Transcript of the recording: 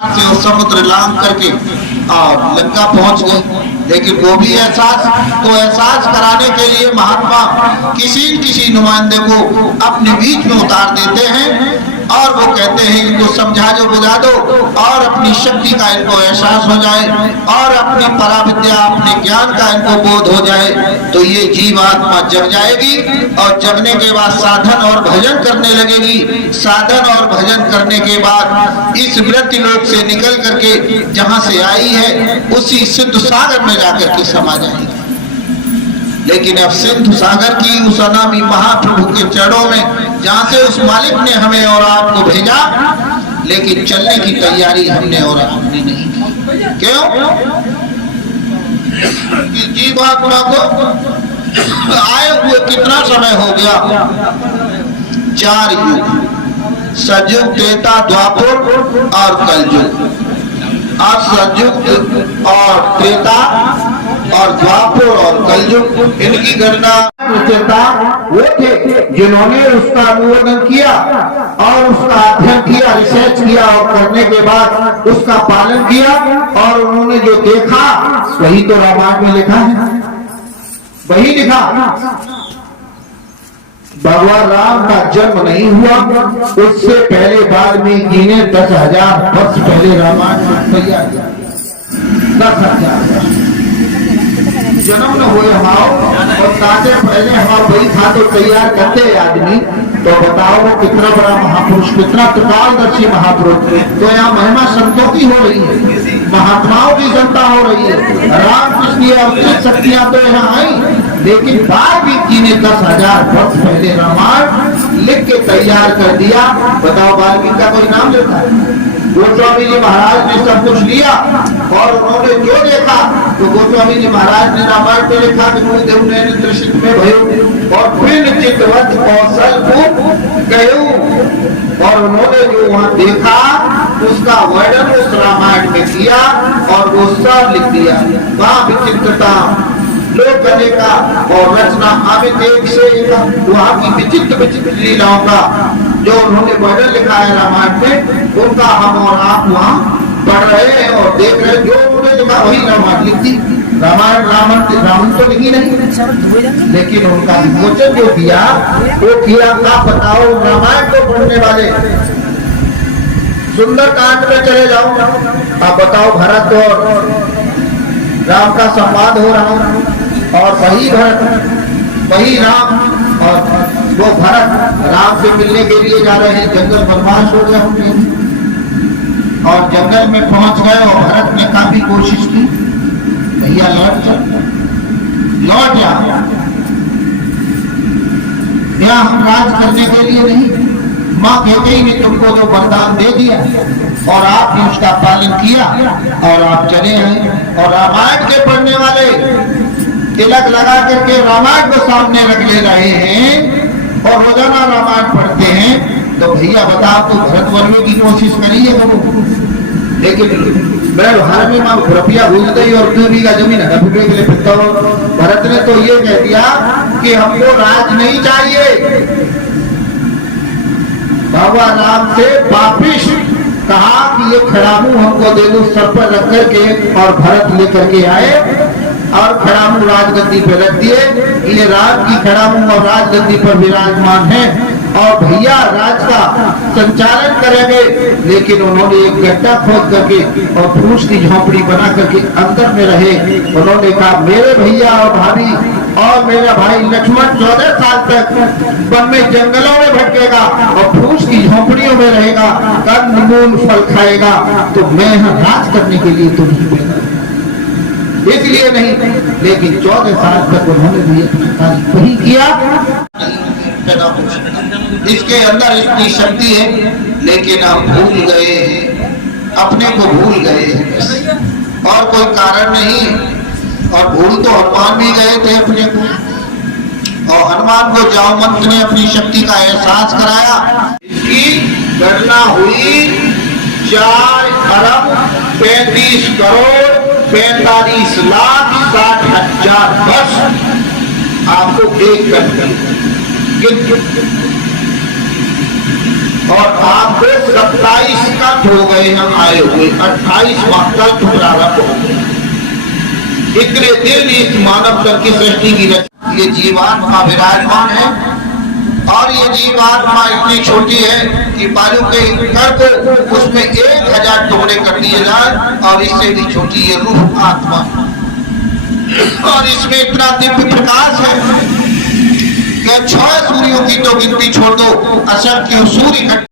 से उस समुद्र लांग करके लंका पहुंच गए। लेकिन वो भी एहसास कराने के लिए महात्मा किसी नुमाइंदे को अपने बीच में उतार देते हैं और वो कहते हैं इनको समझा दो, बुला दो और अपनी शक्ति का इनको एहसास हो जाए और अपनी पराविद्या, अपने ज्ञान का इनको बोध हो जाए तो ये जीवात्मा जग जाएगी और जगने के बाद साधन और भजन करने लगेगी। साधन और भजन करने के बाद इस मृत्यु लोक से निकल करके जहां से आई है उसी सिंधु सागर में जाकर के समा जाएगी। लेकिन अब सिंधु सागर की उस अनामी महाप्रभु के चरणों में जहां से उस मालिक ने हमें और आपको भेजा, लेकिन चलने की तैयारी हमने और आपने नहीं की। क्यों? कि जीवात्मा को आए हुए कितना समय हो गया? 4 युग, सतयुग, त्रेता, द्वापर और कलयुग। आज सतयुग और त्रेता और द्वापर और कलयुग, इनकी गणना वो थे जिन्होंने उसका अनुवादन किया और उसका अध्ययन किया, रिसर्च किया और करने के बाद उसका पालन किया और उन्होंने जो देखा वही तो रामायण में लिखा है, वही लिखा। भगवान राम का जन्म नहीं हुआ, उससे पहले वाल्मीकि ने 10,000 वर्ष पहले रामायण तैयार किया। 10,000 जन्म न हुए हमारे और ताजे पहले हमारा वही था तो तैयार करते आदमी। तो बताओ वो कितना बड़ा महापुरुष, कितना त्रिकालदर्शी महापुरुष। तो यहाँ महिमा संतों की हो रही है, महात्माओं की जनता हो रही है। रामकृष्ण की अवतरित शक्तियां तो यहाँ आई, लेकिन वाल्मीकि ने 10,000 वर्ष पहले रामायण लिख के तैयार कर दिया। बताओ वाल्मीकि का कोई नाम लेता है? गोस्वामी जी महाराज ने सब कुछ लिया और उन्होंने जो देखा तो गोस्वामी जी महाराज ने रामायण में लिखा कि देव ने दृष्ट में भयो और फिर चितवत कौशल को गयो, और उन्होंने जो वहां देखा उसका वर्णन उस रामायण में किया और वो सब लिख दिया। वहां विचित्रता लोक कले का और रचना अमित एक से एक वहां की विचित्र विचित्र लीलाओं का जो उन्होंने वर्णन लिखा है रामायण में, उनका हम और आप वहां पढ़ रहे हैं और देख रहे हैं। जो उन्होंने लिखा वही रामायण लिख दी। रावण तो लिखी नहीं, लेकिन उनका विमोचन जो किया वो किया। आप बताओ रामायण को पढ़ने वाले सुंदर कांड में चले जाओ, आप बताओ भरत और राम का संवाद हो रहा है और वही भरत वही राम और वो भरत राम से मिलने के लिए जा रहे हैं। जंगल बदमाश हो गया उनके और जंगल में पहुंच गए और भरत ने काफी कोशिश की, भैया लौट जा, यहाँ हम राज करने के लिए नहीं। माँ कहते ही ने तुमको जो वरदान दे दिया और आपने उसका पालन किया और आप चले आए। और रामायण के पढ़ने वाले तिलक लगा करके रामायण को सामने रख ले रहे हैं और रोजाना रामायण पढ़ते हैं। तो भैया बताओ तो भरत बनने की कोशिश करिए वो, लेकिन मैं भारत में माँ रुपया भूल गई और 2 बीघा जमीन है के लिए फिरता हूँ। भरत ने तो ये कह दिया कि हमको राज नहीं चाहिए। भगवान राम से वापिस कहा कि ये खड़ामू हमको दे दो, सर पर रख करके, और भरत लेकर के आए और खड़ामू राजगद्दी पर रख दिए। ये राम की खड़ामू और राजगद्दी पर विराजमान है और भैया राज का संचालन करेंगे। लेकिन उन्होंने एक गड्ढा खोद करके और फूस की झोपड़ी बना करके अंदर में रहे। उन्होंने कहा मेरे भैया और भाभी और मेरा भाई लक्ष्मण 14 साल तक वन में जंगलों में भटकेगा और फूस की झोपड़ियों में रहेगा, कंद मूल फल खाएगा, तो मैं यहाँ राज करने के लिए तो नहीं मिलेगा, इसलिए नहीं। लेकिन 14 साल तक उन्होंने भी अपना कार्य वही किया। इसके अंदर इतनी शक्ति है, लेकिन आप भूल गए हैं, अपने को भूल गए हैं और कोई कारण नहीं। और भूल तो हनुमान भी गए थे अपने को, और हनुमान को जामवंत ने अपनी शक्ति का एहसास कराया। इसकी गणना हुई 4 अरब 35 करोड़ 45 लाख 60 हजार वर्ष। आपको देख कर और आपको 27 कल्प हो गए हम आए हुए, 28वां कल्प प्रारंभ हो गए। इतने दिन इस मानव तन की सृष्टि की रचना, ये जीवात्मा विराजमान है और ये जीवात्मा इतनी छोटी है कि बालू के घर को उसमें 1000 टुकड़े कर दिए जाए और इससे भी छोटी ये रूह आत्मा, और इसमें इतना दिव्य प्रकाश है कि 6 सूर्यों की तो गिनती छोड़ दो, असंख्य सूर्य